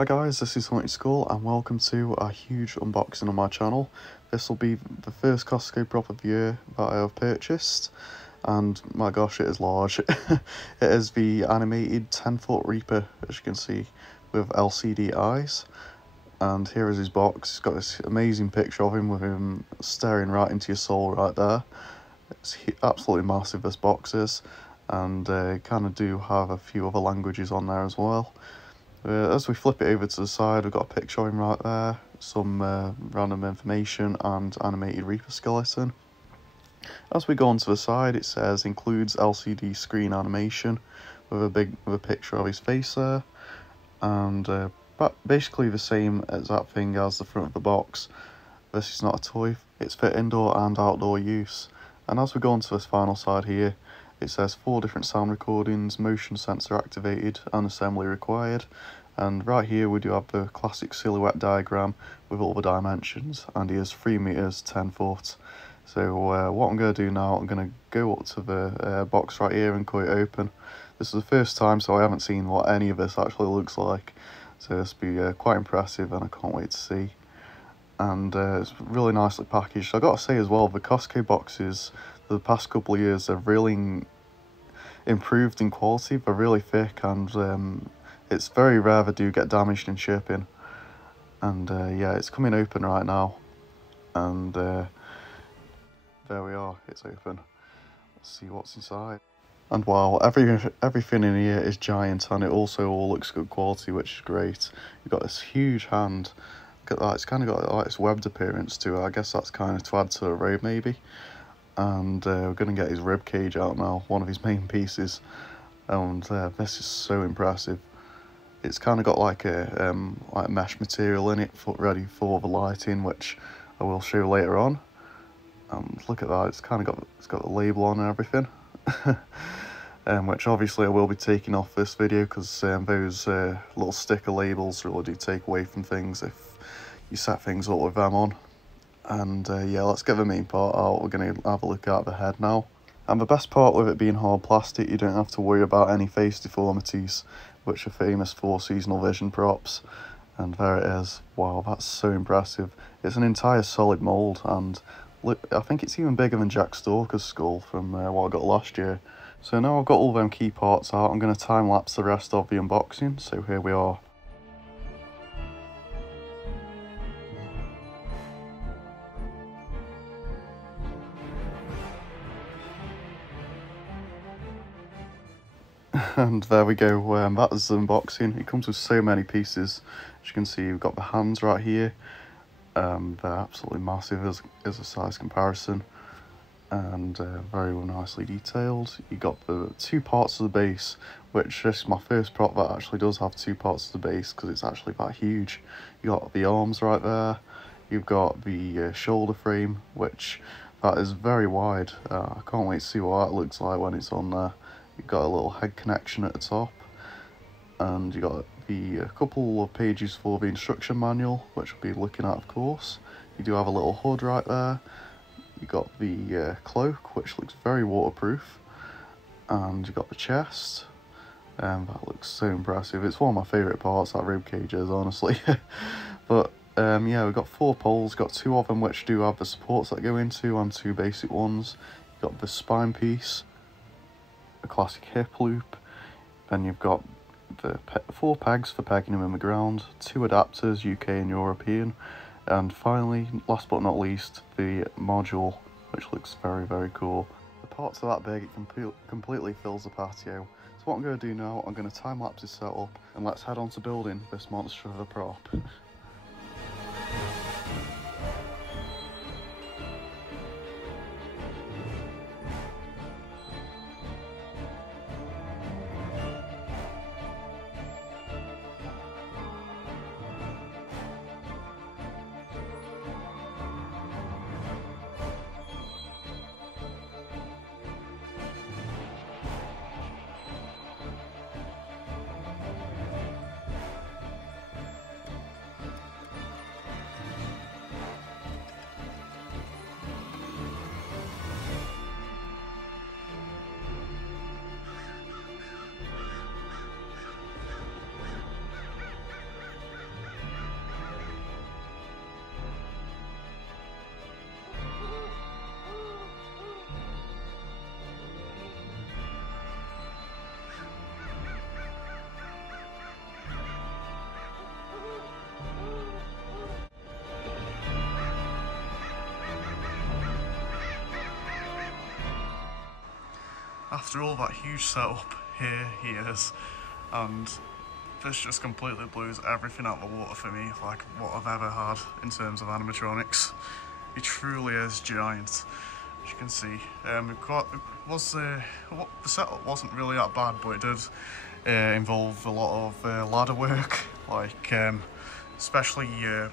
Hi guys, this is Haunted School and welcome to a huge unboxing on my channel. This will be the first Costco prop of the year that I have purchased, and my gosh, it is large. It is the animated 10-foot Reaper, as you can see, with LCD eyes. And here is his box. It's got this amazing picture of him with him staring right into your soul right there. It's absolutely massive, this box is, and kind of do have a few other languages on there as well. As we flip it over to the side, we've got a picture of him right there, some random information and animated Reaper skeleton. As we go onto the side, it says includes LCD screen animation with a picture of his face there, and basically the same exact thing as the front of the box. This is not a toy, it's for indoor and outdoor use. And as we go onto this final side here, it says 4 different sound recordings, motion sensor activated and assembly required. And right here we do have the classic silhouette diagram with all the dimensions, and he is 3 meters 10 foot. So what I'm going to do now, I'm going to go up to the box right here and cut it open. This is the first time, so I haven't seen what any of this actually looks like. So this will be quite impressive and I can't wait to see. And it's really nicely packaged. I've got to say as well, the Costco boxes the past couple of years have really improved in quality. They're really thick, and it's very rare they do get damaged in shipping. And yeah, it's coming open right now, and there we are, it's open. Let's see what's inside. And wow, everything in here is giant, and it also all looks good quality, which is great. You've got this huge hand. Look at that, it's kind of got like this webbed appearance to it. I guess that's kind of to add to the robe maybe. And we're going to get his rib cage out now, one of his main pieces. And this is so impressive. It's kind of got like a mesh material in it, ready for the lighting, which I will show later on. Look at that, it's got the label on and everything. Which obviously I will be taking off this video, because those little sticker labels really do take away from things if you set things up with them on. And yeah, let's get the main part out. We're going to have a look at the head now. And the best part with it being hard plastic, you don't have to worry about any face deformities, which are famous for seasonal vision props. And there it is. Wow, that's so impressive. It's an entire solid mould, and look, I think it's even bigger than Jack Stalker's skull from what I got last year. So now I've got all them key parts out, I'm going to time lapse the rest of the unboxing. So here we are. And there we go, that is the unboxing. It comes with so many pieces. As you can see, you've got the hands right here. They're absolutely massive as a size comparison, and very nicely detailed. You got the 2 parts of the base, which this is my first prop that actually does have 2 parts of the base, because it's actually that huge. You got the arms right there. You've got the shoulder frame, which that is very wide. I can't wait to see what that looks like when it's on there. You've got a little head connection at the top, and you got the couple of pages for the instruction manual, which we'll be looking at, of course. You do have a little hood right there. You got the cloak, which looks very waterproof, and you got the chest, and that looks so impressive. It's one of my favourite parts, that rib cage is, honestly. But yeah, we've got 4 poles, got 2 of them which do have the supports that go into, and 2 basic ones. You've got the spine piece, a classic hip loop, then you've got the 4 pegs for pegging him in the ground, 2 adapters, UK and European, and finally, last but not least, the module, which looks very, very cool. The parts are that big, it completely fills the patio. So what I'm going to do now, I'm going to time lapse this setup, and let's head on to building this monster of a prop. after all that huge setup, here he is, and this just completely blows everything out of the water for me, like what I've ever had in terms of animatronics. He truly is giant, as you can see. The setup wasn't really that bad, but it did involve a lot of ladder work, like especially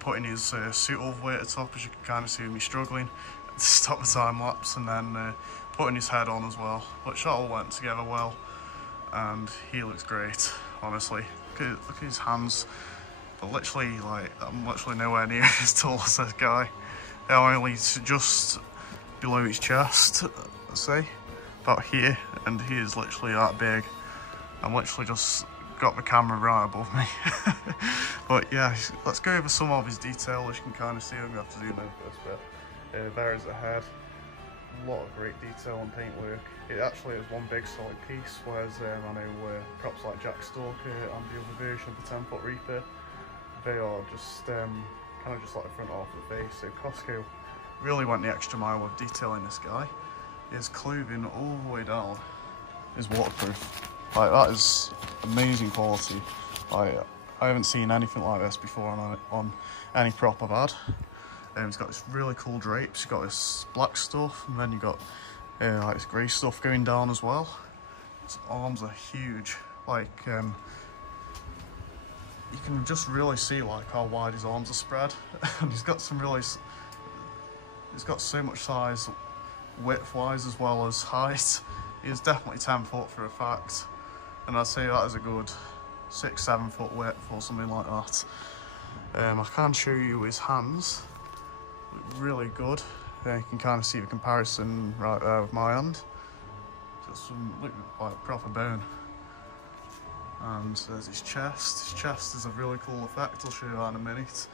putting his suit all the way at the top, as you can kind of see me struggling to stop the time lapse, and then putting his head on as well, which all went together well, and he looks great, honestly. Look at his hands. They're literally, like, I'm literally nowhere near as tall as this guy. They're only just below his chest, let's say, about here, and he is literally that big. I'm literally just got the camera right above me. But yeah, let's go over some of his detail. As you can kind of see, I'm going to have to zoom in for this bit. There is the head. A lot of great detail and paintwork. It actually is one big solid piece, whereas I know props like Jack Stalker and the other version of the 10-foot Reaper, they are just kind of just like the front half of the face. So Costco really went the extra mile with detailing this guy. His clothing all the way down is waterproof. Like, that is amazing quality. Like, I haven't seen anything like this before on any prop I've had. He's got this really cool drapes. He's got this black stuff, and then you got like this grey stuff going down as well. His arms are huge. Like, you can just really see like how wide his arms are spread, and he's got so much size width-wise as well as height. He is definitely 10 foot for a fact, and I'd say that is a good 6-7 foot width or something like that. I can show you his hands. Really good. You can kind of see the comparison right there with my hand. Just some look like proper bone. And there's his chest. His chest is a really cool effect. I'll show you that in a minute.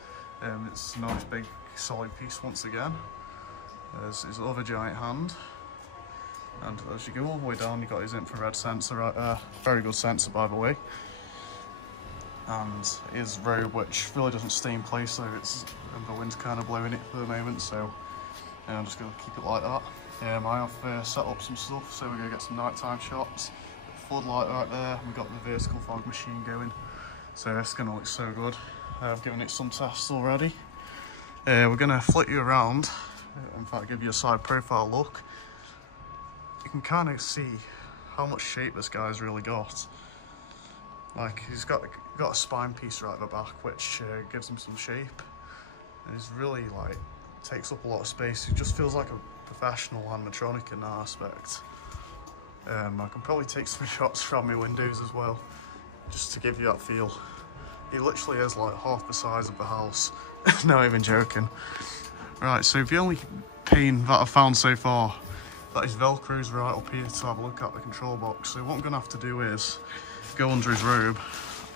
It's a nice big solid piece once again. There's his other giant hand. And as you go all the way down, you've got his infrared sensor right there. Very good sensor, by the way. And his robe, which really doesn't stay in place, so and the wind's kind of blowing it for the moment, so I'm just going to keep it like that. I have set up some stuff, so we're going to get some nighttime shots. Floodlight right there, we've got the vertical fog machine going, so it's going to look so good. I've given it some tests already. We're going to flick you around, in fact give you a side profile look. You can kind of see how much shape this guy's really got. Like, he's got a spine piece right at the back, which gives him some shape, and he's really, like, takes up a lot of space. He just feels like a professional animatronic in that aspect. I can probably take some shots from my windows as well, just to give you that feel. He literally is like half the size of the house. Not even joking. Right, so the only pain that I've found so far, that is Velcro's right up here to have a look at the control box. So what I'm going to have to do is go under his robe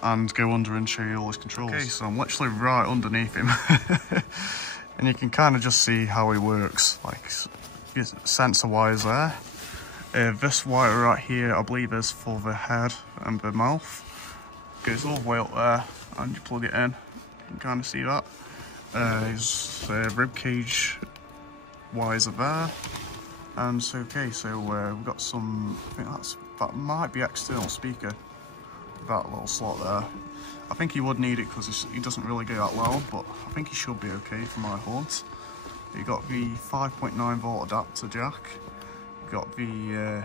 and go under and show you all his controls. Okay, so I'm literally right underneath him. And you can kind of just see how he works, like sensor wires there. This wire right here, I believe, is for the head and the mouth. Goes all the way up there, and you plug it in. You can kind of see that. His rib cage wires are there. And so, okay, so we've got some, I think that might be external speaker, that little slot there. I think he would need it because he doesn't really go that loud, but I think he should be okay for my hunt. You got the 5.9 volt adapter jack. You got the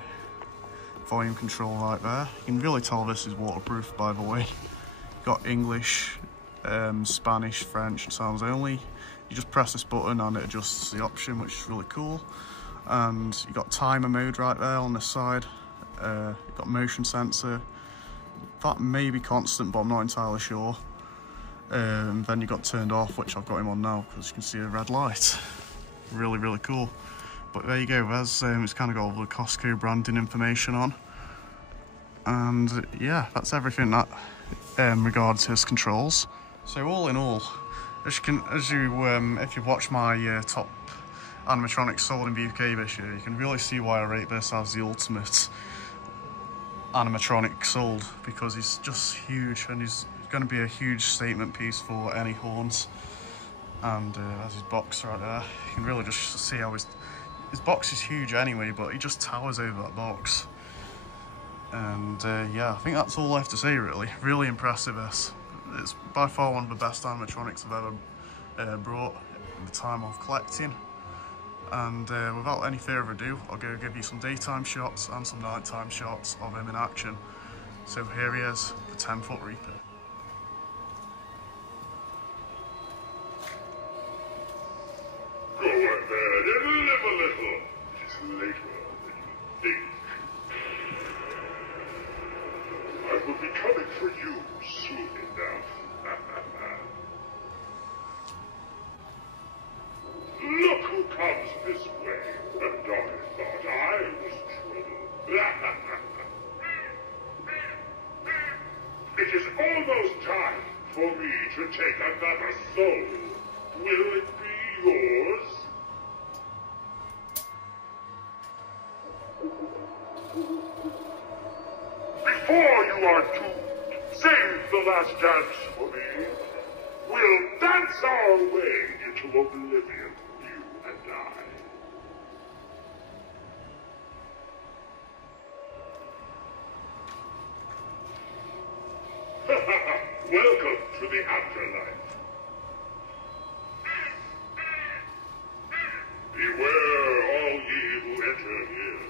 volume control right there. You can really tell this is waterproof, by the way. Got English, Spanish, French, and sounds only. You just press this button and it adjusts the option, which is really cool. And you got timer mode right there on this side. You've got motion sensor. That may be constant, but I'm not entirely sure. Then you got turned off, which I've got him on now because you can see a red light. Really, really cool. But there you go, there's it's kind of got all the Costco branding information on. And yeah, that's everything that regards his controls. So all in all, if you've watched my top animatronics sold in the UK this year, you can really see why I rate this as the ultimate animatronic sold, because he's just huge and he's going to be a huge statement piece for any horns. And there's his box right there. You can really just see how his box is huge anyway, but he just towers over that box. And yeah, I think that's all I have to say really. Really impressive this. It's by far one of the best animatronics I've ever brought in the time of collecting. And without any further ado, I'll go give you some daytime shots and some nighttime shots of him in action. So here he is, the 10-foot Reaper. Go ahead and live a little. It's later than you think. I will be coming for you soon enough. Look who comes this way. And Donnie thought I was trouble. It is almost time for me to take another soul. Will it be yours? Before you are doomed, save the last dance for me. We'll dance our way into oblivion, you and I. Welcome to the afterlife. Beware all ye who enter here.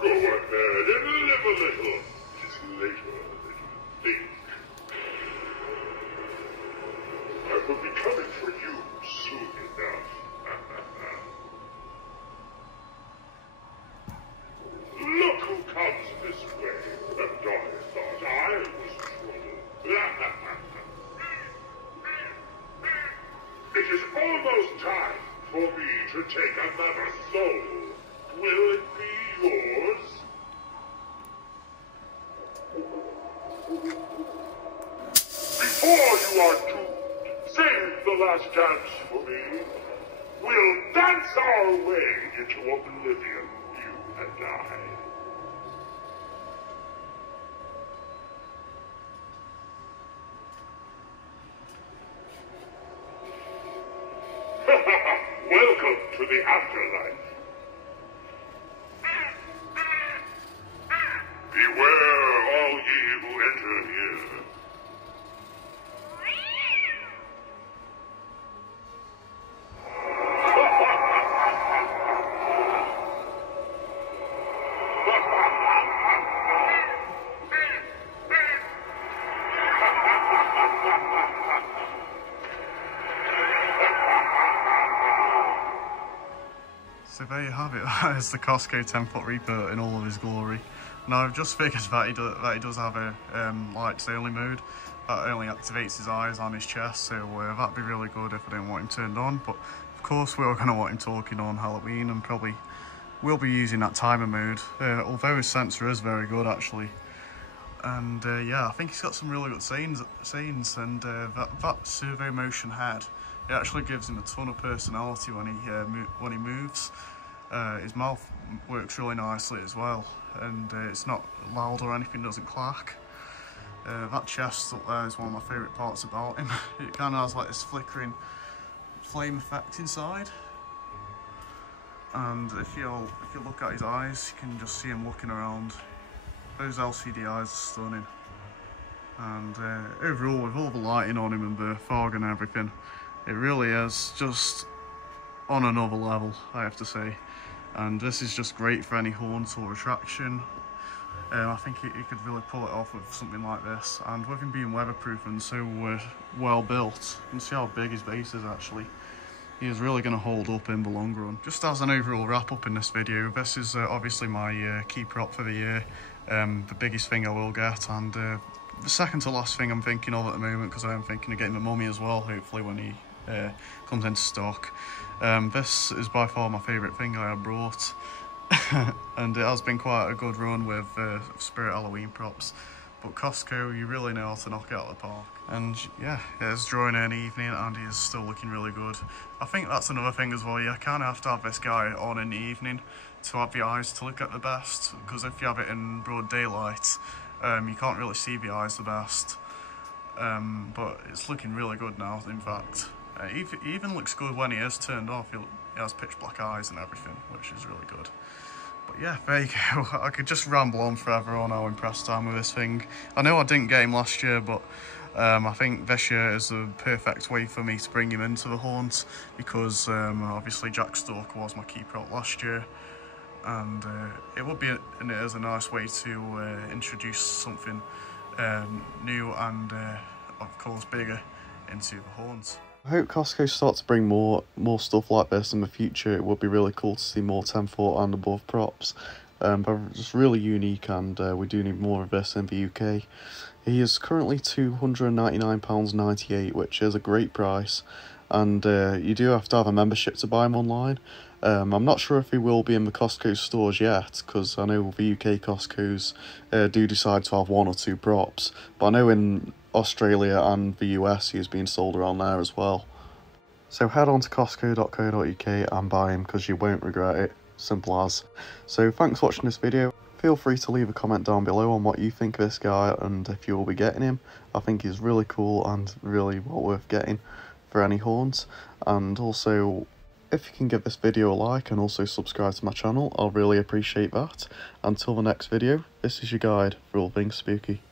Go ahead and live a little. It's later than you think. I will be coming for you soon enough. Look who comes this way. And Donnie thought I was trouble. It is almost time for me to take another soul. Will it be yours? Before you are doomed, save the last dance for me. We'll dance our way into oblivion, you and I. Welcome to the afterlife. Beware all ye who enter here. So there you have it, that is the Costco 10-foot Reaper in all of his glory. Now I've just figured that he does have a lights only mode that only activates his eyes on his chest, so that'd be really good if I didn't want him turned on, but of course we're going to want him talking on Halloween and probably will be using that timer mode, although his sensor is very good actually. And yeah, I think he's got some really good scenes and that servo motion head, it actually gives him a ton of personality when he moves. His mouth works really nicely as well, and it's not loud or anything, doesn't clack. That chest up there is one of my favourite parts about him. It kind of has like this flickering flame effect inside. And if you look at his eyes, you can just see him looking around. Those LCD eyes are stunning. And overall, with all the lighting on him and the fog and everything, it really is just on another level, I have to say. And this is just great for any haunt or attraction. I think he could really pull it off with something like this. And with him being weatherproof and so well built, you can see how big his base is actually. He is really going to hold up in the long run. Just as an overall wrap up in this video, this is obviously my key prop for the year. The biggest thing I will get, and the second to last thing I'm thinking of at the moment, because I am thinking of getting the mummy as well, hopefully when he comes into stock. This is by far my favourite thing I have brought. And it has been quite a good run with Spirit Halloween props. but Costco, you really know how to knock it out of the park. And yeah, it's drawing in evening and he is still looking really good. I think that's another thing as well, you kind of have to have this guy on in the evening to have the eyes to look at the best, because if you have it in broad daylight, you can't really see the eyes the best. But it's looking really good now, in fact. He even looks good when he is turned off. He has pitch black eyes and everything, which is really good. But yeah, there you go. I could just ramble on forever on how impressed I am with this thing. I know I didn't get him last year, but I think this year is the perfect way for me to bring him into the haunt, because obviously Jack Stalker was my keeper out last year, and it would be and it is a nice way to introduce something new and of course bigger into the haunt. I hope Costco starts to bring more stuff like this in the future. It would be really cool to see more 10-foot and above props. But just really unique, and we do need more of this in the UK. He is currently £299.98, which is a great price, and you do have to have a membership to buy him online. I'm not sure if he will be in the Costco stores yet, because I know the UK Costco's do decide to have 1 or 2 props, but I know in Australia and the US he is being sold around there as well. So head on to costco.co.uk and buy him, because you won't regret it. Simple as. So thanks for watching this video. Feel free to leave a comment down below on what you think of this guy and if you will be getting him. I think he's really cool and really well worth getting for any haunt. And also, if you can give this video a like and also subscribe to my channel, I'll really appreciate that. Until the next video, this is your guide for all things spooky.